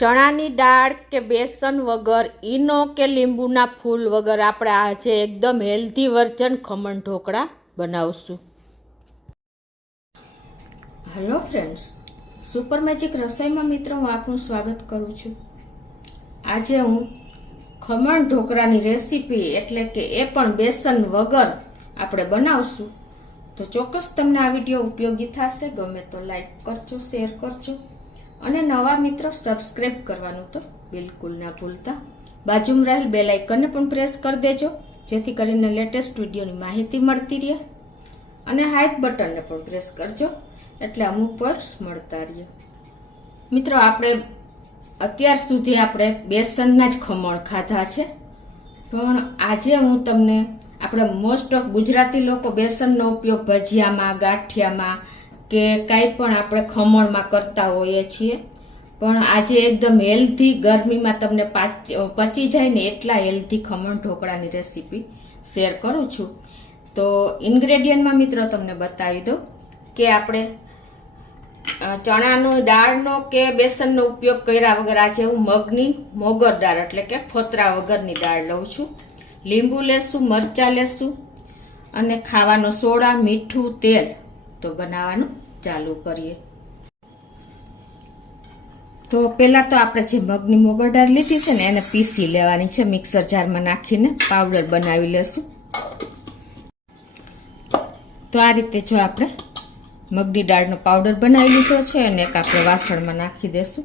ચણાની દાળ કે બેસન વગર, ઈનો કે લીંબુના ફૂલ વગર આપણે આજે એકદમ હેલ્ધી વર્જન ખમણ ઢોકળા બનાવશું. હેલો ફ્રેન્ડ્સ, સુપર મેજિક રસોઈમાં મિત્રો હું આપનું સ્વાગત કરું છું. આજે હું ખમણ ઢોકળાની રેસીપી એટલે કે એ પણ બેસન વગર આપણે બનાવશું. તો ચોક્કસ તમને આ વિડીયો ઉપયોગી થશે. ગમે તો લાઈક કરજો, શેર કરજો અને નવા મિત્રો સબસ્ક્રાઇબ કરવાનું તો બિલકુલ ના ભૂલતા. બાજુમાં રહેલ બેલ આઇકનને પણ પ્રેસ કરી દેજો, જેથી કરીને લેટેસ્ટ વિડીયોની માહિતી મળતી રહે. અને હાઈપ બટનને પણ પ્રેસ કરજો, એટલે અમુક પોઈન્ટ્સ મળતા રહે. મિત્રો, આપણે અત્યાર સુધી આપણે બેસનના જ ખમણ ખાધા છે, પણ આજે હું તમને આપણે મોસ્ટ ઓફ ગુજરાતી લોકો બેસનનો ઉપયોગ ભજીયામાં, ગાંઠિયામાં કે કાંઈ પણ આપણે ખમણમાં કરતા હોઈએ છીએ. પણ આજે એકદમ હેલ્ધી, ગરમીમાં તમને પચી જાય ને એટલા હેલ્ધી ખમણ ઢોકળાની રેસીપી શેર કરું છું. તો ઇન્ગ્રેડિયન્ટમાં મિત્રો તમને બતાવી દો કે આપણે ચણાનો દાળનો કે બેસનનો ઉપયોગ કર્યા વગર આજે હું મગની મોગર દાળ એટલે કે ફોતરા વગરની દાળ લઉં છું. લીંબુ લેશું, મરચાં લેશું અને ખાવાનો સોડા, મીઠું, તેલ. તો બનાવવાનું ચાલુ કરીએ. તો પહેલા તો આપણે જે મગની મોગર દાળ લીધી છે ને એને પીસી લેવાની છે. મિક્સર જારમાં નાખીને પાવડર બનાવી લેશું. તો આ રીતે જો આપણે મગની દાળનો પાવડર બનાવી લીધો છે અને એક આપણે વાસણમાં નાખી દેશું.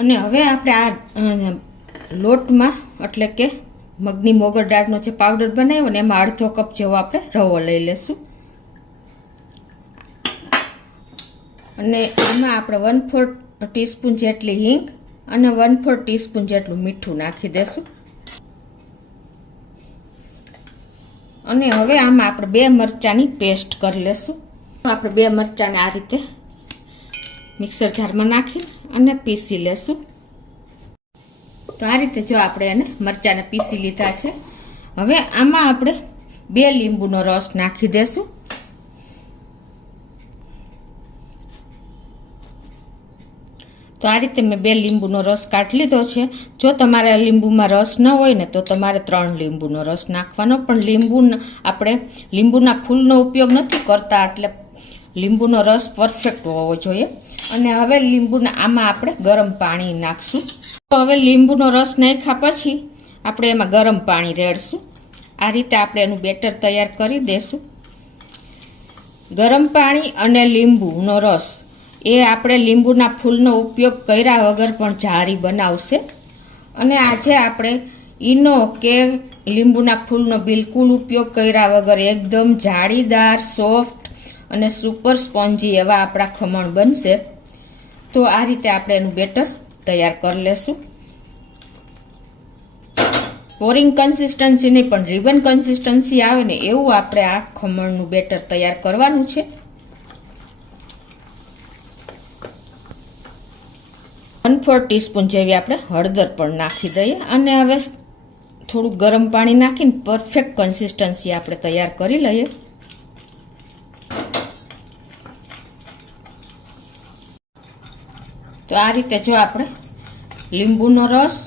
અને હવે આપણે આ લોટમાં એટલે કે મગની મોગર દાળનો જે પાવડર બનાવ્યો ને એમાં અડધો કપ જેવો આપણે રવો લઈ લેશું. અને એમાં આપણે 1/4 ટીસ્પૂન જેટલી હિંગ અને 1/4 ટીસ્પૂન જેટલું મીઠું નાખી દેશું. અને હવે આમાં આપણે 2 મરચાંની પેસ્ટ કરી લેશું. આપણે 2 મરચાંને આ રીતે મિક્સર જારમાં નાખી અને પીસી લેશું. તો આ રીતે જો આપણે એને મરચાંને પીસી લીધા છે. હવે આમાં આપણે 2 લીંબુનો રસ નાખી દેશું. તો આ રીતે મેં 2 લીંબુનો રસ કાઢી લીધો છે. જો તમારે લીંબુમાં રસ ન હોય ને તો તમારે 3 લીંબુનો રસ નાખવાનો. પણ આપણે લીંબુના ફૂલનો ઉપયોગ નથી કરતા, એટલે લીંબુનો રસ પરફેક્ટ હોવો જોઈએ. અને હવે લીંબુના આમાં આપણે ગરમ પાણી નાખશું. તો હવે લીંબુનો રસ નાખ્યા પછી આપણે એમાં ગરમ પાણી રેડશું. આ રીતે આપણે એનું બેટર તૈયાર કરી દેશું. ગરમ પાણી અને લીંબુનો રસ એ આપણે લીંબુના ફૂલનો ઉપયોગ કર્યા વગર પણ જારી બનાવશે. અને આજે આપણે ઈનો કે લીંબુના ફૂલનો બિલકુલ ઉપયોગ કર્યા વગર એકદમ જાળીદાર, સોફ્ટ અને સુપર સ્પોન્જી એવા આપણા ખમણ બનશે. તો આ રીતે આપણે એનું બેટર તૈયાર કરી લેશું. પોરિંગ કન્સિસ્ટન્સી નહીં પણ રિબન કન્સિસ્ટન્સી આવે ને એવું આપણે આ ખમણનું બેટર તૈયાર કરવાનું છે. 1/4 ટીસ્પૂન જેવી આપણે હળદર પણ નાખી દઈએ. અને હવે થોડું ગરમ પાણી નાખીને પરફેક્ટ કન્સિસ્ટન્સી આપણે તૈયાર કરી લઈએ. તો આ રીતે જો આપણે લીંબુનો રસ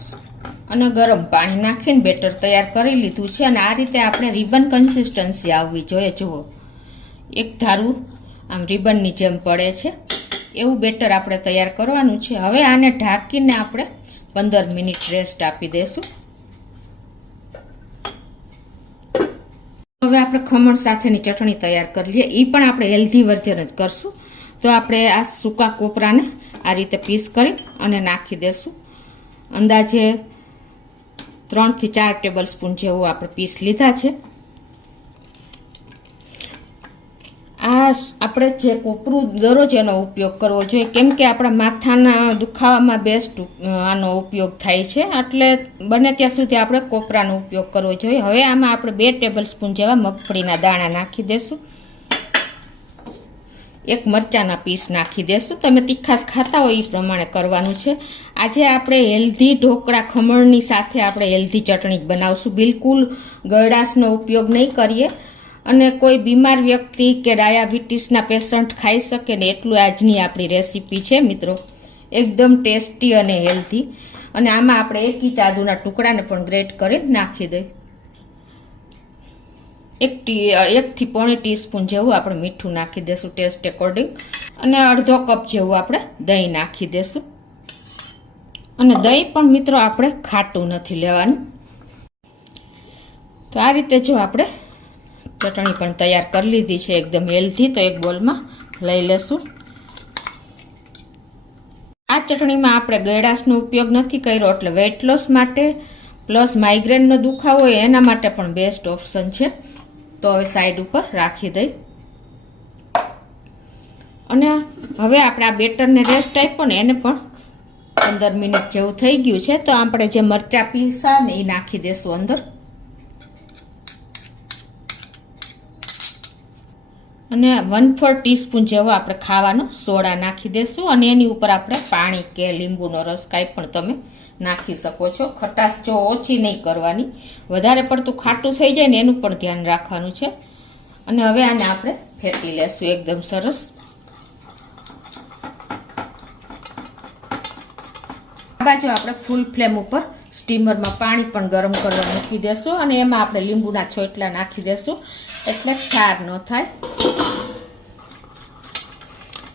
અને ગરમ પાણી નાખીને બેટર તૈયાર કરી લીધું છે. અને આ રીતે આપણે રિબન કન્સિસ્ટન્સી આવવી જોઈએ. જુઓ, એક ધારું આમ રિબનની જેમ પડે છે એવું બેટર આપણે તૈયાર કરવાનું છે. હવે આને ઢાંકીને આપણે 15 મિનિટ રેસ્ટ આપી દેશું. હવે આપણે ખમણ સાથેની ચટણી તૈયાર કરી લઈએ. એ પણ આપણે હેલ્ધી વર્જન જ કરશું. તો આપણે આ સૂકા કોપરાને આ રીતે પીસ કરી અને નાખી દેશું. અંદાજે 3 થી 4 ટેબલ સ્પૂન જેવું આપણે પીસ લીધા છે. આ આપણે જે કોપરું દરરોજ એનો ઉપયોગ કરવો જોઈએ, કેમ કે આપણા માથાના દુખાવામાં બેસ્ટ આનો ઉપયોગ થાય છે. એટલે બને ત્યાં સુધી આપણે કોપરાનો ઉપયોગ કરવો જોઈએ. હવે આમાં આપણે 2 ટેબલ સ્પૂન જેવા મગફળીના દાણા નાખી દેશું. 1 મરચાંના પીસ નાખી દેશું. તમે તીખાસ ખાતા હોય એ પ્રમાણે કરવાનું છે. આજે આપણે હેલ્ધી ઢોકળા ખમણની સાથે આપણે હેલ્ધી ચટણી બનાવશું. બિલકુલ ગળાશનો ઉપયોગ નહીં કરીએ. અને કોઈ બીમાર વ્યક્તિ કે ડાયાબિટીસના પેશન્ટ ખાઈ શકે ને એટલું આજની આપણી રેસીપી છે મિત્રો. એકદમ ટેસ્ટી અને હેલ્ધી. અને આમાં આપણે 1 ઇંચ આદુના ટુકડાને પણ ગ્રેટ કરીને નાખી દઈએ. 1 થી 1.5 ટીસ્પૂન જેવું આપણે મીઠું નાખી દેશું ટેસ્ટ એકોર્ડિંગ. અને અડધો કપ જેવું આપણે દહીં નાખી દેશું. અને દહીં પણ મિત્રો આપણે ખાટું નથી લેવાનું. તો આ રીતે જો આપણે ચટણી પણ તૈયાર કરી લીધી છે એકદમ હેલ્ધી. તો એક બોલમાં લઈ લેશું. આ ચટણીમાં આપણે ગળાશનો ઉપયોગ નથી કર્યો એટલે વેઇટ લોસ માટે પ્લસ માઇગ્રેનનો દુખાવો હોય એના માટે પણ બેસ્ટ ઓપ્શન છે. તો હવે સાઈડ ઉપર રાખી દઈ. અને હવે આપણે આ બેટરને રેસ્ટ આપ્યો ને એને પણ 15 મિનિટ જેવું થઈ ગયું છે. તો આપણે જે મરચાં પીસા ને એ નાખી દેશું અંદર. અને 1/4 ટીસ્પૂન જેવો આપણે ખાવાનો સોડા નાખી દેશું. અને એની ઉપર આપણે પાણી કે લીંબુનો રસ કાંઈ પણ તમે નાખી શકો છો. ખટાશ જો ઓછી નહીં કરવાની, વધારે પડતું ખાટું થઈ જાય ને એનું પણ ધ્યાન રાખવાનું છે. અને હવે આને આપણે ફેટી લેશું એકદમ સરસ. આ બાજુ આપણે ફૂલ ફ્લેમ ઉપર સ્ટીમરમાં પાણી પણ ગરમ કરવા મૂકી દેશું. અને એમાં આપણે લીંબુના છોટલા નાખી દેશું એટલે ક્ષાર ન થાય.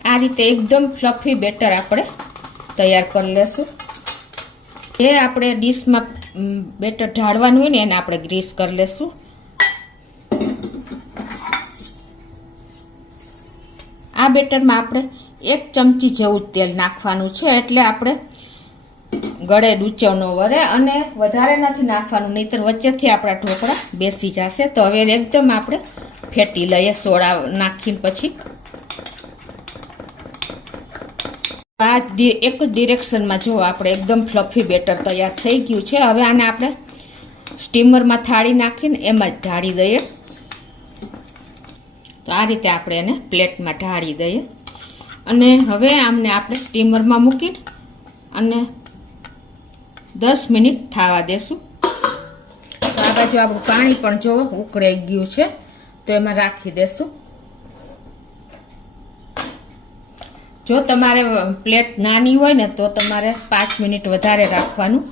આ રીતે એકદમ ફ્લફી બેટર આપણે તૈયાર કરી લેશું. જે આપણે ડીશમાં બેટર ઢાળવાનું હોય ને એને આપણે ગ્રીસ કરી લેશું. આ બેટરમાં આપણે 1 ચમચી જેવું તેલ નાખવાનું છે એટલે આપણે ગળે ડૂચો ન વરે. અને વધારે નથી નાખવાનું, નહીંતર વચ્ચેથી આપણા ઢોકળા બેસી જશે. તો હવે એકદમ આપણે ફેટી લઈએ સોડા નાખીને પછી. આ એક જ ડિરેક્શનમાં જો આપણે એકદમ ફ્લફી બેટર તૈયાર થઈ ગયું છે. હવે આને આપણે સ્ટીમરમાં થાળી નાખીને એમાં જ ઢાળી દઈએ. તો આ રીતે આપણે એને પ્લેટમાં ઢાળી દઈએ. અને હવે આમને આપણે સ્ટીમરમાં મૂકીને અને 10 મિનિટ થવા દેશું. તો આ બાજુ આપણું પાણી પણ જો ઉકળાઈ ગયું છે તો એમાં રાખી દેશું. જો તમારે પ્લેટ નાની હોય ને તો તમારે 5 મિનિટ વધારે રાખવાનું.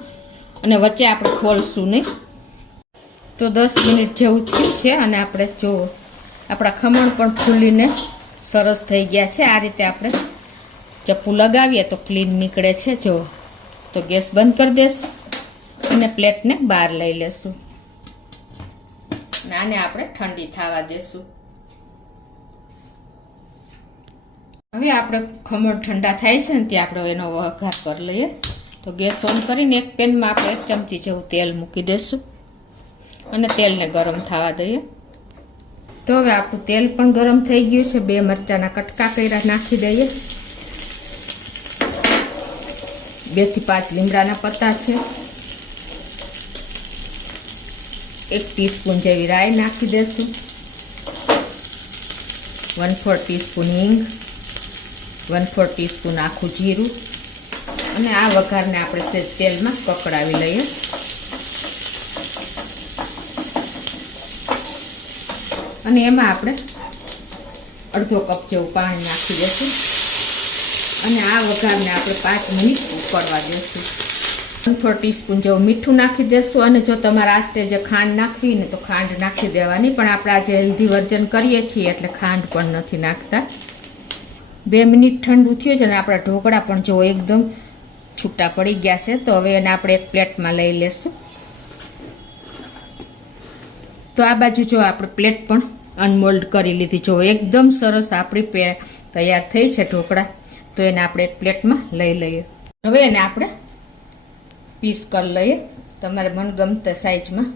અને વચ્ચે આપણે ખોલશું નહીં. તો 10 મિનિટ જેવું થયું છે. અને આપણે જો આપણા ખમણ પણ ફૂલીને સરસ થઈ ગયા છે. આ રીતે આપણે ચપ્પુ લગાવીએ તો ક્લીન નીકળે છે. જો તો ગેસ બંધ કરી દેશું અને પ્લેટને બહાર લઈ લેશું. અને આને આપણે ઠંડી થવા દેશું. હવે આપણે ખમણ ઠંડા થાય છે ને ત્યાં આપણે એનો વઘાર કરી લઈએ. તો ગેસ ઓન કરીને એક પેનમાં આપણે 1 ચમચી જેવું તેલ મૂકી દઈશું અને તેલને ગરમ થવા દઈએ. તો હવે આપણું તેલ પણ ગરમ થઈ ગયું છે. 2 મરચાંના કટકા કર્યા નાખી દઈએ. 2 થી 5 લીમડાના પત્તા છે. 1 ટીસ્પૂન જેવી રાઈ નાખી દઈશું. 1/4 ટીસ્પૂન હિંગ, 1/4 ટીસ્પૂન આખું જીરું. અને આ વઘારને આપણે સહેજ તેલમાં કકડાવી લઈએ. અને એમાં આપણે અડધો કપ જેવું પાણી નાખી દઈશું. અને આ વઘારને આપણે 5 મિનિટ ઉકળવા દઈશું. 1/4 ટીસ્પૂન જેવું મીઠું નાખી દઈશું. અને જો તમારે આ સ્ટેજે ખાંડ નાખવી ને તો ખાંડ નાખી દેવાની, પણ આપણે આજે હેલ્ધી વર્જન કરીએ છીએ એટલે ખાંડ પણ નથી નાખતા. 2 મિનિટ ઠંડુ થયું છે અને આપણા ઢોકળા પણ જો એકદમ છૂટા પડી ગયા છે. તો હવે એને આપણે એક પ્લેટમાં લઈ લેશું. તો આ બાજુ જો આપણે પ્લેટ પણ અનમોલ્ડ કરી લીધી. જો એકદમ સરસ આપણી તૈયાર થઈ છે ઢોકળા. તો એને આપણે એક પ્લેટમાં લઈ લઈએ. હવે એને આપણે પીસ કરી લઈએ તમારે મનગમતા સાઈઝમાં.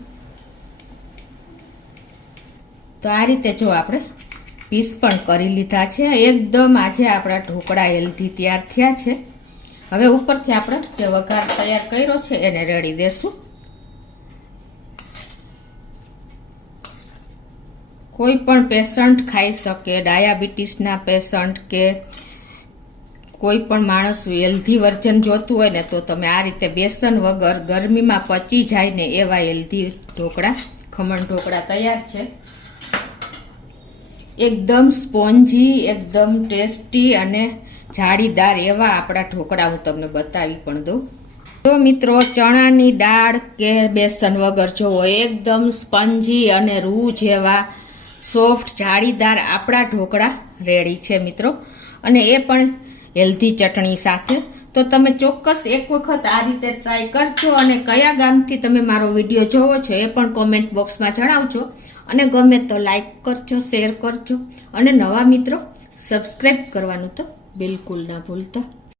તો આ રીતે જો આપણે પીસ પણ કરી લીધા છે. એકદમ આજે આપણા ઢોકળા હેલ્ધી તૈયાર થયા છે. હવે ઉપરથી આપણે જે વઘાર તૈયાર કર્યો છે એને રેડી દેશું. કોઈ પણ પેશન્ટ ખાઈ શકે, ડાયાબિટીસના પેશન્ટ કે કોઈ પણ માણસ હેલ્ધી વર્જન જોતું હોય ને તો તમે આ રીતે બેસન વગર ગરમીમાં પચી જાય ને એવા હેલ્ધી ઢોકળા, ખમણ ઢોકળા તૈયાર છે. એકદમ સ્પોન્જી, એકદમ ટેસ્ટી અને જાળીદાર એવા આપણા ઢોકળા હું તમને બતાવી પણ દઉં. તો મિત્રો, ચણાની દાળ કે બેસન વગર જોવો એકદમ સ્પંજી અને રૂ જેવા સોફ્ટ જાળીદાર આપણા ઢોકળા રેડી છે મિત્રો, અને એ પણ હેલ્ધી ચટણી સાથે. તો તમે ચોક્કસ એક વખત આ રીતે ટ્રાય કરજો, અને કયા ગામથી તમે મારો વિડીયો જોવો છો એ પણ કોમેન્ટ બોક્સમાં જણાવજો. અને ગમે તો લાઈક કરજો, શેર કરજો, અને નવા મિત્રો સબસ્ક્રાઈબ કરવાનું તો બિલકુલ ના ભૂલતા.